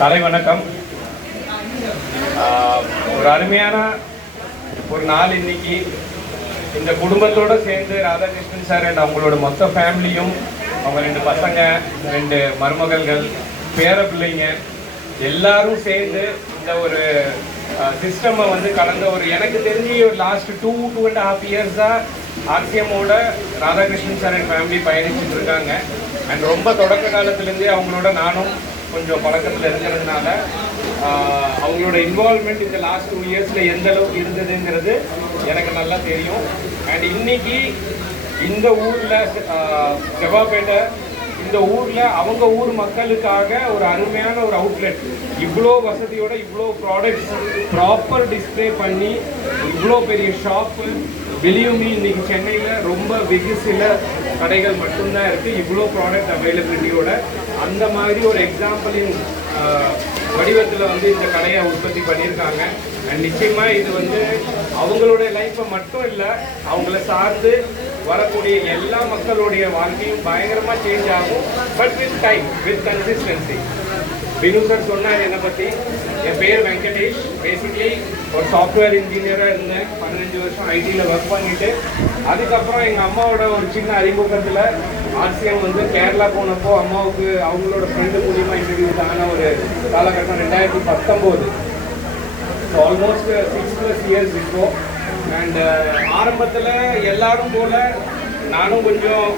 காலை வணக்கம். ஒரு அருமையான ஒரு நாள் இன்னைக்கு. இந்த குடும்பத்தோடு சேர்ந்து ராதாகிருஷ்ணன் சார் அண்ட் அவங்களோட மொத்த ஃபேமிலியும், அவங்க 2 பசங்க, 2 மருமகள்கள், பேர பிள்ளைங்க எல்லாரும் சேர்ந்து இந்த ஒரு சிஸ்டமை வந்து கடந்த ஒரு எனக்கு தெரிஞ்சு ஒரு லாஸ்ட் 2.5 இயர்ஸாக ஆர்சிஎம்மோட ராதாகிருஷ்ணன் சார் அண்ட் ஃபேமிலி பயணிச்சுட்டு இருக்காங்க. அண்ட் ரொம்ப தொடக்க காலத்துலேருந்தே அவங்களோட நானும் கொஞ்சம் பழக்கத்தில் இருக்கிறதுனால அவங்களோட இன்வால்மெண்ட் இந்த லாஸ்ட் 2 இயர்ஸில் எந்த அளவுக்கு இருந்ததுங்கிறது எனக்கு நல்லா தெரியும். அண்ட் இன்னைக்கு இந்த ஊரில் செவ்வாப்பேட்டை இந்த ஊரில் அவங்க ஊர் மக்களுக்காக ஒரு அருமையான ஒரு அவுட்லெட், இவ்வளோ வசதியோட இவ்வளோ ப்ராடக்ட்ஸ் ப்ராப்பர் டிஸ்பிளே பண்ணி இவ்வளோ பெரிய ஷாப்பு, வெளியுமே இன்னைக்கு சென்னையில் ரொம்ப வெகு சில கடைகள் மட்டும்தான் இருக்குது இவ்வளோ ப்ராடக்ட் அவைலபிலிட்டியோட. அந்த மாதிரி ஒரு எக்ஸாம்பிளின் வடிவத்தில் வந்து இந்த கடையை உற்பத்தி பண்ணியிருக்காங்க. அண்ட் நிச்சயமாக இது வந்து அவங்களுடைய லைஃப்பை மட்டும் இல்லை, அவங்கள சார்ந்து வரக்கூடிய எல்லா மக்களுடைய வாழ்க்கையும் பயங்கரமாக சேஞ்ச் ஆகும். But with time, with consistency. Vinu sir சொன்னார் என்னை பற்றி. என் பேர் வெங்கடேஷ். பேசிக்லி ஒரு சாஃப்ட்வேர் இன்ஜினியராக இருந்தேன். 15 வருஷம் ஐடியில் ஒர்க் பண்ணிவிட்டு அதுக்கப்புறம் எங்கள் அம்மாவோட ஒரு சின்ன அறிமுகத்தில் ஆர்சிஎம் வந்து கேரளா போனப்போ அம்மாவுக்கு அவங்களோட ஃப்ரெண்டு மூலியமாக இன்ட்ரடியூஸ் ஆன ஒரு காலகட்டம் 2019. ஸோ ஆல்மோஸ்ட் 6+ இயர்ஸ் இப்போ. அண்ட் ஆரம்பத்தில் எல்லாரும் போல் நானும் கொஞ்சம்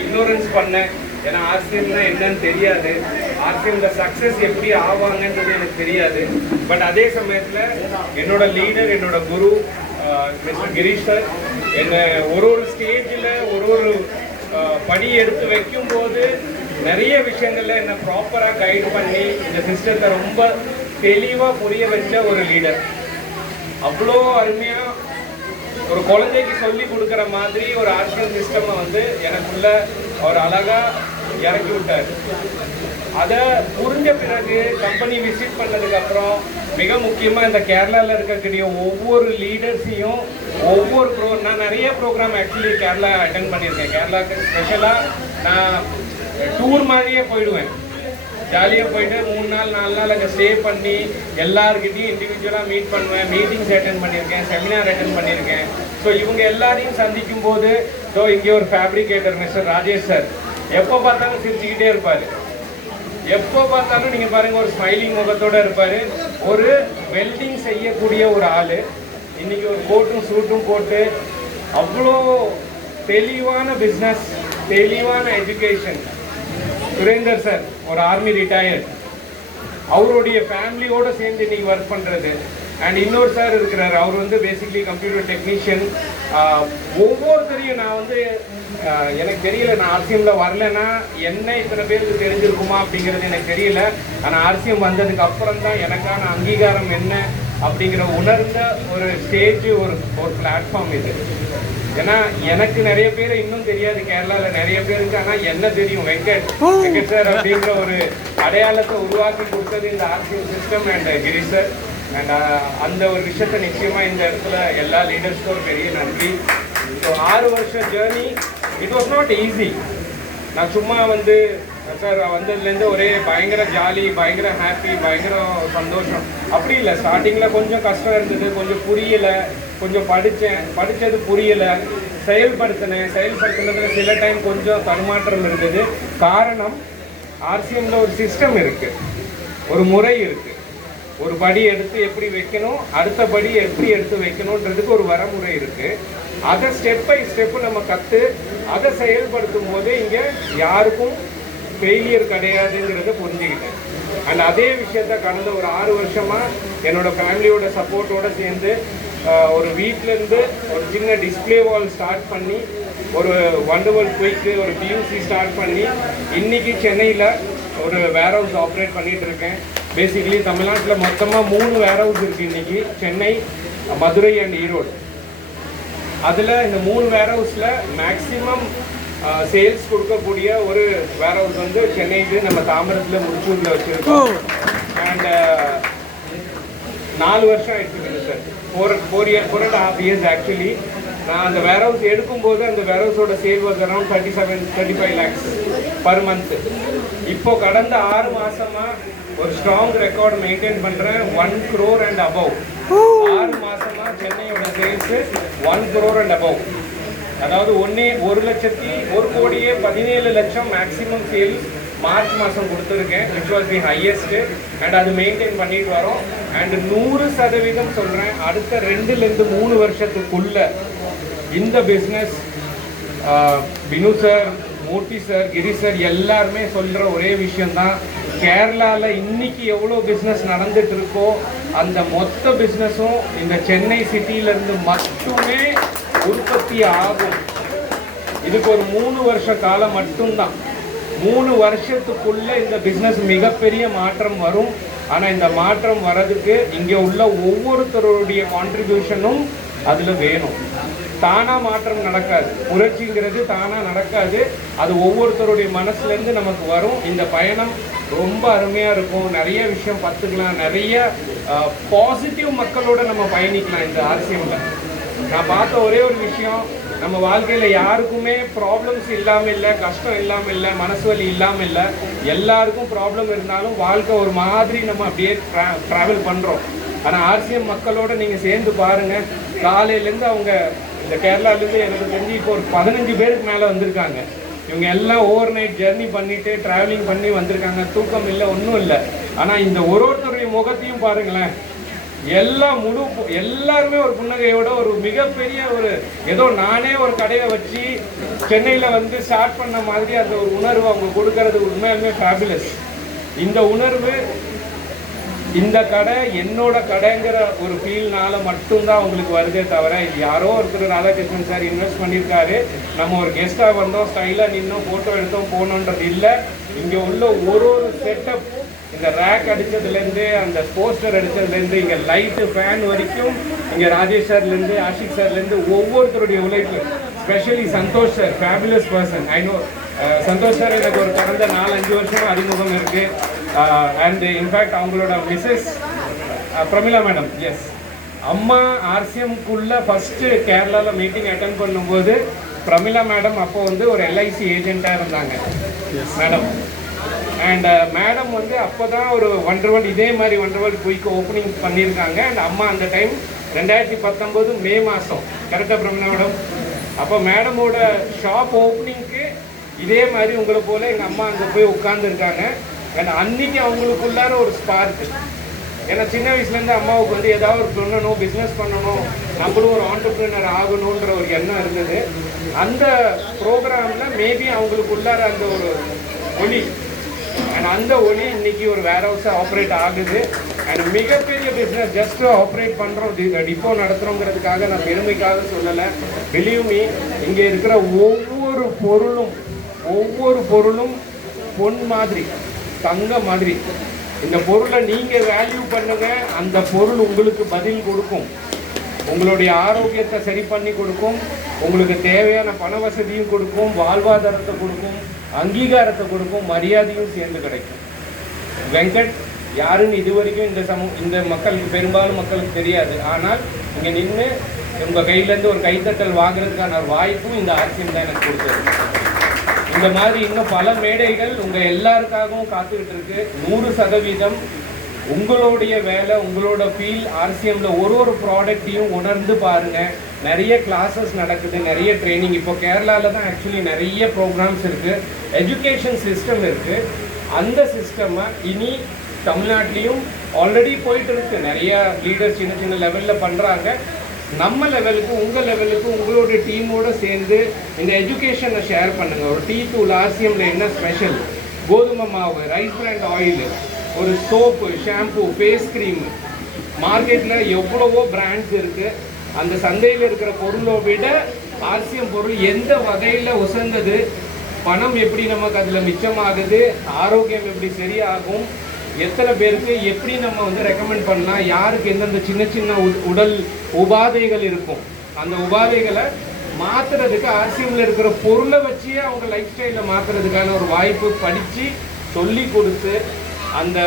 இக்னோரன்ஸ் பண்ணேன். ஏன்னா ஆர்சிஎம்னா என்னன்னு தெரியாது, ஆர்சிஎம்ல சக்ஸஸ் எப்படி ஆவாங்கன்றது எனக்கு தெரியாது. பட் அதே சமயத்தில் என்னோட லீடர், என்னோட குரு மிஸ்டர் கிரீஷ் சார் என்னை ஒரு ஸ்டேஜில் ஒரு படி எடுத்து வைக்கும்போது நிறைய விஷயங்களில் என்னை ப்ராப்பராக கைட் பண்ணி இந்த சிஸ்டத்தை ரொம்ப தெளிவாக புரிய வச்ச ஒரு லீடர். அவ்வளோ அருமையாக ஒரு குழந்தைக்கு சொல்லி கொடுக்குற மாதிரி ஒரு ஆர்சிஎம் சிஸ்டமை வந்து எனக்குள்ள அவர் அழகாக இறக்கி விட்டார். அதை புரிஞ்ச பிறகு கம்பெனி விசிட் பண்ணதுக்கப்புறம் மிக முக்கியமாக இந்த கேரளாவில் இருக்கக்கூடிய ஒவ்வொரு லீடர்ஸையும் நான் நிறைய ப்ரோக்ராம் ஆக்சுவலி கேரளா அட்டென்ட் பண்ணியிருக்கேன். கேரளாவுக்கு ஸ்பெஷலாக நான் டூர் மாதிரியே போயிடுவேன். ஜாலியாக போயிட்டு 3 நாள் 4 நாள் அங்கே ஸ்டே பண்ணி எல்லாருக்கிட்டையும் இண்டிவிஜுவலாக மீட் பண்ணுவேன். மீட்டிங்ஸ் அட்டென்ட் பண்ணியிருக்கேன், செமினார் அட்டென்ட் பண்ணியிருக்கேன். ஸோ இவங்க எல்லாரையும் சந்திக்கும் போது இங்கே ஒரு ஃபேப்ரிகேட்டர் மிஸ்டர் ராஜேஷ் சார் எப்போ பார்த்தாலும் சிரிச்சுக்கிட்டே இருப்பார். எப்போ பார்த்தாலும் நீங்கள் பாருங்கள் ஒரு ஸ்மைலிங் முகத்தோடு இருப்பார். ஒரு வெல்டிங் செய்யக்கூடிய ஒரு ஆள் இன்றைக்கி ஒரு கோட்டும் சூட்டும் போட்டு அவ்வளோ தெளிவான பிஸ்னஸ், தெளிவான எஜுகேஷன். சுரேந்தர் சார் ஒரு ஆர்மி ரிட்டையர்ட், அவருடைய ஃபேமிலியோடு சேர்ந்து இன்றைக்கி ஒர்க் பண்ணுறது. அண்ட் இன்னொரு சார் இருக்கிறார், அவர் வந்து பேசிக்லி கம்ப்யூட்டர் டெக்னீஷியன். ஒவ்வொருத்தரையும் நான் வந்து எனக்கு தெரியல, நான் ஆர்சிஎம்மில் வரலைன்னா என்ன இத்தனை பேருக்கு தெரிஞ்சிருக்குமா அப்படிங்கிறது எனக்கு தெரியல. ஆனால் ஆர்சிஎம் வந்ததுக்கு அப்புறம் தான் எனக்கான அங்கீகாரம் என்ன அப்படிங்கிற உணர்ந்த ஒரு ஸ்டேஜ், ஒரு பிளாட்ஃபார்ம் இது. ஏன்னா எனக்கு நிறைய பேர் இன்னும் தெரியாது கேரளாவில் நிறைய பேருக்கு, ஆனால் என்ன தெரியும் வெங்கட் சார் அப்படிங்கிற ஒரு அடையாளத்தை உருவாக்கி கொடுத்தது இந்த RCM system and Girish sir. And அந்த ஒரு விஷயத்தை நிச்சயமாக இந்த இடத்துல எல்லா லீடர்ஸ்க்கும் ஒரு பெரிய நன்றி. ஸோ 6 வருஷம் journey, it was not easy. நான் சும்மா வந்து சார் வந்ததுலேருந்து ஒரே பயங்கர ஜாலி, பயங்கர ஹாப்பி, பயங்கர சந்தோஷம் அப்படி இல்லை. ஸ்டார்டிங்கில் கொஞ்சம் கஷ்டம் இருந்தது, கொஞ்சம் புரியலை, கொஞ்சம் படித்தது புரியலை, செயல்படுத்தினதில் சில டைம் கொஞ்சம் தடுமாற்றம் இருந்தது. காரணம் ஆர்சிஎம்மில் ஒரு சிஸ்டம் இருக்குது, ஒரு முறை இருக்குது. ஒரு படி எடுத்து எப்படி வைக்கணும், அடுத்த படி எப்படி எடுத்து வைக்கணுன்றதுக்கு ஒரு வரமுறை இருக்குது. அதை ஸ்டெப் பை ஸ்டெப்பு நம்ம கற்று அதை செயல்படுத்தும் போது இங்கே யாருக்கும் ஃபெயிலியர் கிடையாதுங்கிறத புரிஞ்சுக்கிட்டேன். அண்ட் அதே விஷயத்த கடந்த ஒரு 6 வருஷமாக என்னோடய ஃபேமிலியோட சப்போர்ட்டோடு சேர்ந்து ஒரு வீட்டிலேருந்து ஒரு சின்ன டிஸ்பிளே வால் ஸ்டார்ட் பண்ணி ஒரு வண்டர்வல் குயிக்கு ஒரு பியூசி ஸ்டார்ட் பண்ணி இன்றைக்கி சென்னையில் ஒரு வேர் ஹவுஸ் ஆப்ரேட் பண்ணிகிட்டு இருக்கேன். பேசிக்கலி தமிழ்நாட்டில் மொத்தமாக 3 வேர் ஹவுஸ் இருக்குது இன்றைக்கி, சென்னை, மதுரை அண்ட் ஈரோடு. அதில் இந்த 3 வேர் ஹவுஸில் மேக்ஸிமம் சேல்ஸ் கொடுக்கக்கூடிய ஒரு வேர் ஹவுஸ் வந்து சென்னைக்கு நம்ம தாம்பரத்தில் முடிச்சூரில் வச்சுருக்கோம். அண்ட் 4 வருஷம் ஆயிடுச்சு சார், 4.5 இயர்ஸ் ஆக்சுவலி. நான் அந்த வேர் ஹவுஸ் எடுக்கும்போது அந்த வேர் ஹவுஸோட sale was around 37-35 lakhs per month. இப்போ கடந்த 6 மாதமாக ஒரு ஸ்ட்ராங் ரெக்கார்ட் மெயின்டைன் பண்றேன். 1 crore and above. 6 மாசமா சென்னையோட சேல்ஸ் 1 crore and above. அதாவது 1,17,00,000 மேக்ஸிமம் சேல்ஸ் மார்ச் மாதம் கொடுத்துருக்கேன், which was the highest. And அது மெயின்டைன் பண்ணிட்டு வரோம். அண்ட் 100% சொல்கிறேன், அடுத்த 2-3 வருஷத்துக்குள்ள இந்த பிஸ்னஸ் வினு சார், மூர்த்தி சார், கிரி சார் எல்லாருமே சொல்கிற ஒரே விஷயந்தான், கேரளாவில் இன்னைக்கு எவ்வளோ பிஸ்னஸ் நடந்துட்டு இருக்கோ அந்த மொத்த பிஸ்னஸும் இந்த சென்னை சிட்டியிலேருந்து மட்டுமே உற்பத்தி ஆகும். இதுக்கு ஒரு 3 வருஷ காலம் மட்டும்தான். 3 வருஷத்துக்குள்ள இந்த பிஸ்னஸ் மிகப்பெரிய மாற்றம் வரும். ஆனால் இந்த மாற்றம் வர்றதுக்கு இங்கே உள்ள ஒவ்வொருத்தருடைய கான்ட்ரிபியூஷனும் அதில் வேணும். தானாக மாற்றம் நடக்காது, புரட்சிங்கிறது தானாக நடக்காது. அது ஒவ்வொருத்தருடைய மனசுலேருந்து நமக்கு வரும். இந்த பயணம் ரொம்ப அருமையாக இருக்கும். நிறைய விஷயம் கற்றுக்கலாம், நிறைய பாசிட்டிவ் மக்களோட நம்ம பயணிக்கலாம் இந்த ஆர்சிஎம்ல. நான் பார்த்த ஒரே ஒரு விஷயம், நம்ம வாழ்க்கையில் யாருக்குமே ப்ராப்ளம்ஸ் இல்லாமல் இல்லை, கஷ்டம் இல்லாமல் இல்லை, மனசு வலி இல்லாமல் இல்லை. எல்லாருக்கும் ப்ராப்ளம் இருந்தாலும் வாழ்க்கை ஒரு மாதிரி நம்ம அப்படியே ட்ராவல் பண்ணுறோம். ஆனால் ஆர்சிஎம் மக்களோட நீங்கள் சேர்ந்து பாருங்கள், காலையிலேருந்து அவங்க இந்த கேரளாலேருந்து எனக்கு தெரிஞ்சு இப்போ ஒரு 15 பேருக்கு மேலே வந்திருக்காங்க. இவங்க எல்லாம் ஓவர் நைட் ஜெர்னி பண்ணிவிட்டு ட்ராவலிங் பண்ணி வந்திருக்காங்க. தூக்கம் இல்லை, ஒன்றும் இல்லை. ஆனால் இந்த ஒருத்தருடைய முகத்தையும் பாருங்களேன், எல்லாருமே ஒரு புன்னகையோட ஒரு மிகப்பெரிய ஒரு ஏதோ நானே ஒரு கடையை வச்சு சென்னையில் வந்து ஸ்டார்ட் பண்ண மாதிரி அந்த ஒரு உணர்வு அவங்க கொடுக்கறது உண்மையாலுமே ஃபேபுலஸ். இந்த உணர்வு, இந்த கடை என்னோட கடைங்கிற ஒரு ஃபீல்னால மட்டும்தான் உங்களுக்கு வருதே தவிர, இது யாரோ ஒருத்தர் ராதாகிருஷ்ணன் சார் இன்வெஸ்ட் பண்ணியிருக்காரு, நம்ம ஒரு கெஸ்ட்டாக வந்தோம், ஸ்டைலாக நின்னோம், ஃபோட்டோ எடுத்தோம், போனோன்றது இல்லை. இங்கே உள்ள ஒரு செட்டப், இந்த ரேக் அடித்ததுலேருந்து, அந்த போஸ்டர் அடித்ததுலேருந்து, இங்கே லைட்டு ஃபேன் வரைக்கும், இங்கே ராஜேஷ் சார்லேருந்து, ஆஷிக் சார்லேருந்து ஒவ்வொருத்தருடைய உழைப்பு. Specially Santosh sir, fabulous person. I know Santosh sir எனக்கு ஒரு கடந்த 4-5 வருஷமாக அறிமுகம் இருக்குது. அண்ட் இன்ஃபேக்ட் அவங்களோட மிஸ்ஸஸ் பிரமிளா மேடம், எஸ், அம்மா ஆர்சிஎம்குள்ளே ஃபஸ்ட்டு கேரளாவில் மீட்டிங் அட்டென்ட் பண்ணும்போது பிரமிளா மேடம் அப்போ வந்து ஒரு எல்ஐசி ஏஜெண்ட்டாக இருந்தாங்க மேடம். அண்ட் மேடம் வந்து அப்போ தான் ஒரு வண்டர்வேர்ல்ட், இதே மாதிரி வண்டர்வேர்ல்ட் குயிக் ஓப்பனிங் பண்ணியிருக்காங்க. அண்ட் அம்மா அந்த டைம் 2019 மே மாதம், கரெக்டாக பிரமிளா மேடம்? அப்போ மேடமோட ஷாப் ஓப்பனிங்க்கு இதே மாதிரி உங்களை போல் எங்கள் அம்மா அங்கே போய் உட்காந்துருக்காங்க. அண்ட் அன்றைக்கி அவங்களுக்குள்ளார ஒரு ஸ்பார்க்கு, ஏன்னா சின்ன வயசுலேருந்து அம்மாவுக்கு வந்து ஏதாவது ஒரு பண்ணணும், பிஸ்னஸ் பண்ணணும், நம்மளும் ஒரு ஆண்டர்ப்ரினர் ஆகணுன்ற ஒரு எண்ணம் இருந்தது. அந்த ப்ரோக்ராமில் மேபி அவங்களுக்குள்ளார அந்த ஒரு ஒளி, அண்ட் அந்த ஒளி இன்னைக்கு ஒரு வேர் ஹவுஸாக ஆப்ரேட் ஆகுது. அண்ட் மிகப்பெரிய பிஸ்னஸ் ஜஸ்ட் ஆப்ரேட் பண்ணுறோம், டிப்போ நடத்துகிறோங்கிறதுக்காக நான் பெருமைக்காக சொல்லலை. பிலீவ் மீ, இங்கே இருக்கிற ஒவ்வொரு பொருளும் பொன் மாதிரி, தங்க மாதிரி. இந்த பொருளை நீங்கள் வேல்யூ பண்ணுங்க, அந்த பொருள் உங்களுக்கு பதில் கொடுக்கும், உங்களுடைய ஆரோக்கியத்தை சரி பண்ணி கொடுக்கும், உங்களுக்கு தேவையான பண வசதியும் கொடுக்கும், வாழ்வாதாரத்தை கொடுக்கும், அங்கீகாரத்தை கொடுக்கும், மரியாதையும் சேர்ந்து கிடைக்கும். வெங்கட் யாருன்னு இது வரைக்கும் இந்த மக்களுக்கு, பெரும்பாலும் மக்களுக்கு தெரியாது. ஆனால் இங்கே நின்று உங்கள் கையிலேருந்து ஒரு கைத்தட்டல் வாங்குறதுக்கான வாய்ப்பும் இந்த ஆர்சிஎம் தான் எனக்கு கொடுத்தது. இந்த மாதிரி இன்னும் பல மேடைகள் உங்கள் எல்லாருக்காகவும் காத்துக்கிட்டு இருக்கு. 100% உங்களுடைய வேலை, உங்களோட ஃபீல் ஆர்சிஎம்ல ஒரு ப்ராடக்டையும் உணர்ந்து பாருங்கள். நிறைய கிளாஸஸ் நடக்குது, நிறைய ட்ரைனிங். இப்போ கேரளாவில் தான் ஆக்சுவலி நிறைய ப்ரோக்ராம்ஸ் இருக்குது, எஜுகேஷன் சிஸ்டம் இருக்குது. அந்த சிஸ்டமை இனி தமிழ்நாட்டிலையும் ஆல்ரெடி போயிட்டு இருக்கு. நிறைய லீடர்ஸ் சின்ன சின்ன லெவலில் பண்ணுறாங்க. நம்ம லெவலுக்கு, உங்கள் லெவலுக்கு, உங்களோட டீமோடு சேர்ந்து இந்த எஜுகேஷனை ஷேர் பண்ணுங்கள். ஒரு டீ தூள் ஆர்சிஎம்ல என்ன ஸ்பெஷல், கோதுமை மாவு, ரைஸ் பிராண்ட் ஆயில், ஒரு சோப்பு, ஷாம்பு, ஃபேஸ் க்ரீம், மார்க்கெட்டில் எவ்வளவோ பிராண்ட்ஸ் இருக்குது. அந்த சந்தையில் இருக்கிற பொருளை விட ஆர்சிஎம் பொருள் எந்த வகையில் உசந்தது, பணம் எப்படி நமக்கு அதில் மிச்சமாகுது, ஆரோக்கியம் எப்படி சரியாகும், எத்தனை பேருக்கு எப்படி நம்ம வந்து ரெக்கமெண்ட் பண்ணலாம், யாருக்கு எந்தெந்த சின்ன சின்ன உடல் உபாதைகள் இருக்கும், அந்த உபாதைகளை மாற்றுறதுக்கு ஆர்சிஎம்ல இருக்கிற பொருளை வச்சு அவங்க லைஃப் ஸ்டைலை மாற்றுறதுக்கான ஒரு வாய்ப்பு படித்து சொல்லி கொடுத்து அந்த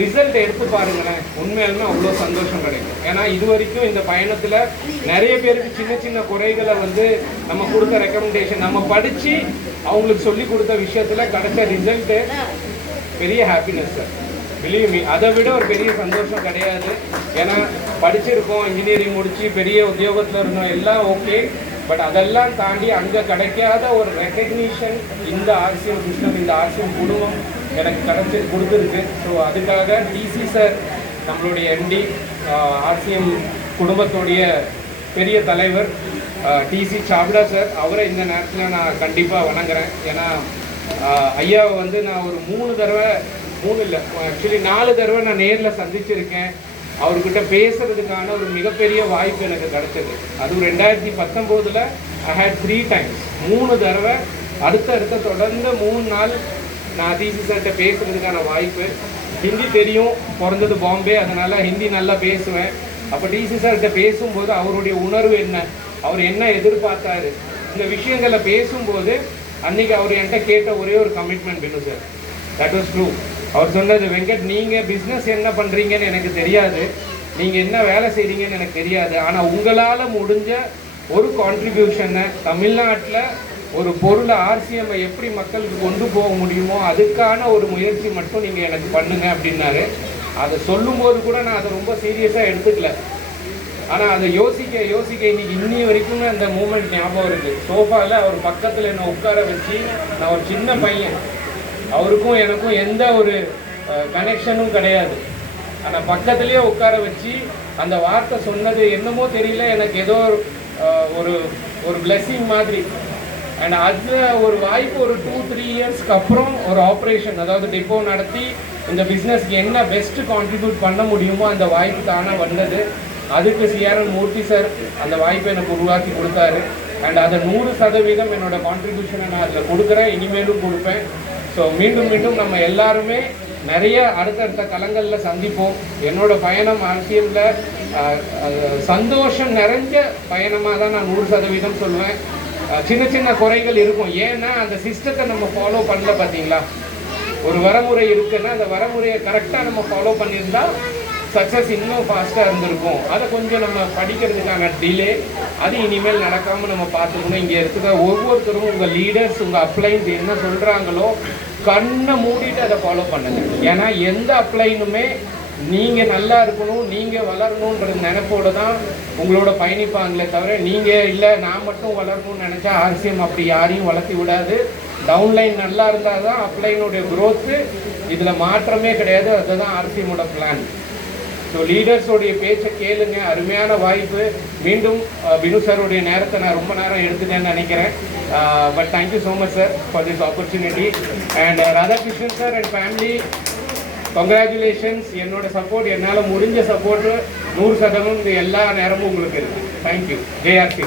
ரிசல்ட் எடுத்து பாருங்களேன். உண்மையாலுமே அவ்வளோ சந்தோஷம் கிடைக்கும். ஏன்னா இது வரைக்கும் இந்த பயணத்தில் நிறைய பேருக்கு சின்ன சின்ன குறைகளை வந்து நம்ம கொடுத்த ரெக்கமெண்டேஷன், நம்ம படித்து அவங்களுக்கு சொல்லி கொடுத்த விஷயத்தில் கிடைச்ச ரிசல்ட்டு பெரிய ஹாப்பினஸ் சார். பிலீவ் மீ, அதை விட ஒரு பெரிய சந்தோஷம் கிடையாது. ஏன்னா படிச்சிருக்கோம், இன்ஜினியரிங் முடித்து பெரிய உத்தியோகத்தில் இருந்தோம், எல்லாம் ஓகே. பட் அதெல்லாம் தாண்டி அங்கே கிடைக்காத ஒரு ரெக்கக்னிஷன் இந்த ஆர்சிஎம் சிஸ்டம், இந்த ஆர்சிஎம் குடும்பம் எனக்கு கிடைச்சி கொடுத்துருக்கு. ஸோ அதுக்காக டிசி சார், நம்மளுடைய எம்டி, ஆர்சிஎம் குடும்பத்துடைய பெரிய தலைவர் டிசி சாவ்டா சார், அவரை இந்த நேரத்தில் நான் கண்டிப்பாக வணங்குறேன். ஏன்னா ஐயாவை வந்து நான் ஒரு 3 தடவை, 3 இல்லை ஆக்சுவலி 4 தடவை நான் நேரில் சந்திச்சிருக்கேன். அவர்கிட்ட பேசுறதுக்கான ஒரு மிகப்பெரிய வாய்ப்பு எனக்கு கிடைச்சது. அதுவும் 2019 ஐ ஹேட் 3 டைம்ஸ், 3 தடவை அடுத்த தொடர்ந்து 3 நாள் நான் டிசி சார்கிட்ட பேசுறதுக்கான வாய்ப்பு. ஹிந்தி தெரியும், பிறந்தது பாம்பே, அதனால் ஹிந்தி நல்லா பேசுவேன். அப்போ டிசி சார்கிட்ட பேசும்போது அவருடைய உணர்வு என்ன, அவர் என்ன எதிர்பார்த்தாரு, இந்த விஷயங்களை பேசும்போது அன்றைக்கி அவர் என்கிட்ட கேட்ட ஒரே ஒரு கமிட்மெண்ட் வேணும் சார், தட் வாஸ் ட்ரூ. அவர் சொன்னது, வெங்கட் நீங்கள் பிஸ்னஸ் என்ன பண்ணுறீங்கன்னு எனக்கு தெரியாது, நீங்கள் என்ன வேலை செய்கிறீங்கன்னு எனக்கு தெரியாது, ஆனால் உங்களால் முடிஞ்ச ஒரு கான்ட்ரிபியூஷனை தமிழ்நாட்டில் ஒரு பொருளை ஆர்சிஎம்ஐ எப்படி மக்களுக்கு கொண்டு போக முடியுமோ அதுக்கான ஒரு முயற்சி மட்டும் நீங்கள் எனக்கு பண்ணுங்க அப்படின்னாரு. அதை சொல்லும்போது கூட நான் அதை ரொம்ப சீரியஸாக எடுத்துக்கல. ஆனால் அதை யோசிக்க இன்னி வரைக்குமே அந்த மூமெண்ட் ஞாபகம் இருக்குது. சோஃபாவில் அவர் பக்கத்தில் என்னை உட்கார வச்சு, நான் ஒரு சின்ன பையன், அவருக்கும் எனக்கும் எந்த ஒரு கனெக்ஷனும் கிடையாது, ஆனால் பக்கத்துலேயே உட்கார வச்சு அந்த வார்த்தை சொன்னது என்னமோ தெரியல, எனக்கு ஏதோ ஒரு பிளெஸிங் மாதிரி. அண்ட் அதில் ஒரு வாய்ப்பு ஒரு 2-3 இயர்ஸ்க்கு அப்புறம் ஒரு ஆப்ரேஷன், அதாவது டெப்போ நடத்தி இந்த பிஸ்னஸ்க்கு என்ன பெஸ்ட்டு கான்ட்ரிபியூட் பண்ண முடியுமோ அந்த வாய்ப்பு தானே வந்தது. அதுக்கு சிஆர்என் மூர்த்தி சார் அந்த வாய்ப்பை எனக்கு உருவாக்கி கொடுத்தாரு. அண்ட் அதை 100% என்னோட கான்ட்ரிபியூஷனை நான் அதில் கொடுக்குறேன், இனிமேலும் கொடுப்பேன். ஸோ மீண்டும் நம்ம எல்லாருமே நிறைய அடுத்தடுத்த களங்களில் சந்திப்போம். என்னோட பயணம் அரசியலில் சந்தோஷம் நிறைஞ்ச பயணமாக தான் நான் 100% சொல்லுவேன். சின்ன குறைகள் இருக்கும், ஏன்னா அந்த சிஸ்டத்தை நம்ம ஃபாலோ பண்ணல. பார்த்தீங்களா, ஒரு வரமுறை இருக்குன்னா அந்த வரமுறையை கரெக்டாக நம்ம ஃபாலோ பண்ணியிருந்தா சக்ஸஸ் இன்னும் ஃபாஸ்ட்டாக இருந்திருக்கும். அதை கொஞ்சம் நம்ம படிக்கிறதுக்கான டிலே, அது இனிமேல் நடக்காமல் நம்ம பார்த்துக்கணும். இங்கே இருக்கிற ஒவ்வொருத்தரும் உங்கள் லீடர்ஸ், உங்கள் அப்ளைன்ஸ் என்ன சொல்கிறாங்களோ கண்ணை மூடிட்டு அதை ஃபாலோ பண்ணுங்க. ஏன்னா எந்த அப்ளைனுமே நீங்கள் நல்லா இருக்கணும், நீங்கள் வளரணுன்ற நினைப்போடு தான் உங்களோட பயணிப்பாங்களே தவிர, நீங்கள் இல்லை நான் மட்டும் வளரணும்னு நினச்சா ஆர்சிஎம் அப்படி யாரையும் வளர்த்தி விடாது. டவுன்லைன் நல்லா இருந்தால் தான் அப்ளைனுடைய க்ரோத்து, இதில் மாற்றமே கிடையாது. அதுதான் ஆர்சிஎம்மோட பிளான். ஸோ லீடர்ஸோடைய பேச்சை கேளுங்க. அருமையான வாய்ப்பு. மீண்டும் வினு சாருடைய நேரத்தை நான் ரொம்ப நேரம் எடுத்துட்டேன்னு நினைக்கிறேன். But thank you so much sir for this opportunity. And Radhakrishnan sir and family, congratulations. என்னோட சப்போர்ட், என்னால் முடிஞ்ச சப்போர்ட்டு 100% எல்லா நேரமும் உங்களுக்கு இருக்குது. தேங்க்யூ. ஜெய்ஆர்சி.